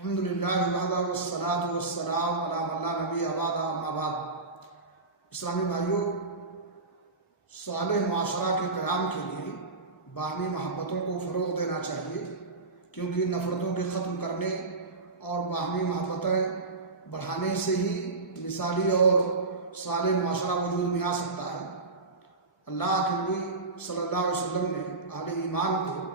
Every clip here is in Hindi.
अल्हम्दुलिल्लाह वस्सलातु वस्सलाम अला मन ला नबी अबादा अम्मा बाद। इस्लामी भाइयों, सालेह माशरा के क़याम के लिए बाहमी महब्बतों को फ़रोग़ देना चाहिए, क्योंकि नफ़रतों के ख़त्म करने और बाहमी महब्बतें बढ़ाने से ही मिसाली और सालेह माशरा वजूद में आ सकता है। अल्लाह के नबी सल्लल्लाहु अलैहि वसल्लम ने अहले ईमान को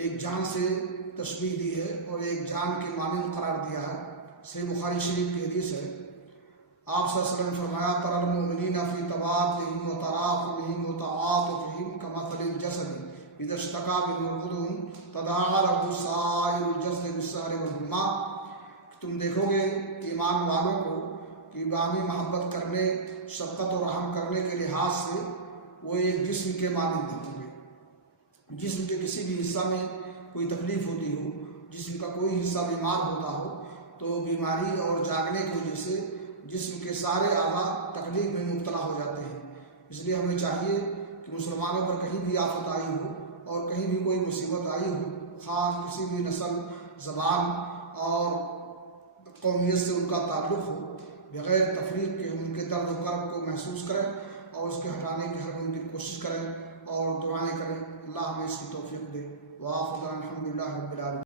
एक जान से तशबीह दी है और एक जान के मानिंद करार दिया है। सही बुखारी शरीफ की हदीस है, आप सल्लल्लाहु अलैहि वसल्लम फरमाया, तरल मुमिनीना फी तवाद्दिहिम व तराहुमिहिम व तआतुफिहिम कमथलिल जसद इज़ा इश्तका मिनहु उज़ुन तदाअ लहु साइरुल जसद बिस्सहरि वल हुम्मा। तुम देखोगे ईमान वालों को कि बाहमी मोहब्बत करने, शफ़क़त और रहम करने के लिहाज से वो एक जिस्म के मानिंद होंगे। जिस्म के किसी भी हिस्सा में कोई तकलीफ़ होती हो, जिस्म का कोई हिस्सा बीमार होता हो, तो बीमारी और जागने की वजह से जिस्म के सारे आज़ा तकलीफ़ में मुब्तला हो जाते हैं। इसलिए हमें चाहिए कि मुसलमानों पर कहीं भी आफत आई हो और कहीं भी कोई मुसीबत आई हो, ख़ास किसी भी नस्ल, ज़बान और कौमियत से उनका ताल्लुक़ हो, बग़ैर तफरीक़ के उनके दर्द कर्ब को महसूस करें और उसके हटाने की हर मुमकिन कोशिश करें और दुआएँ करें। अल्लाह हमें इसकी तौफ़ीक़ दे। वाफ़िर अल्हम्दुलिल्लाह रब्बिल आलमीन।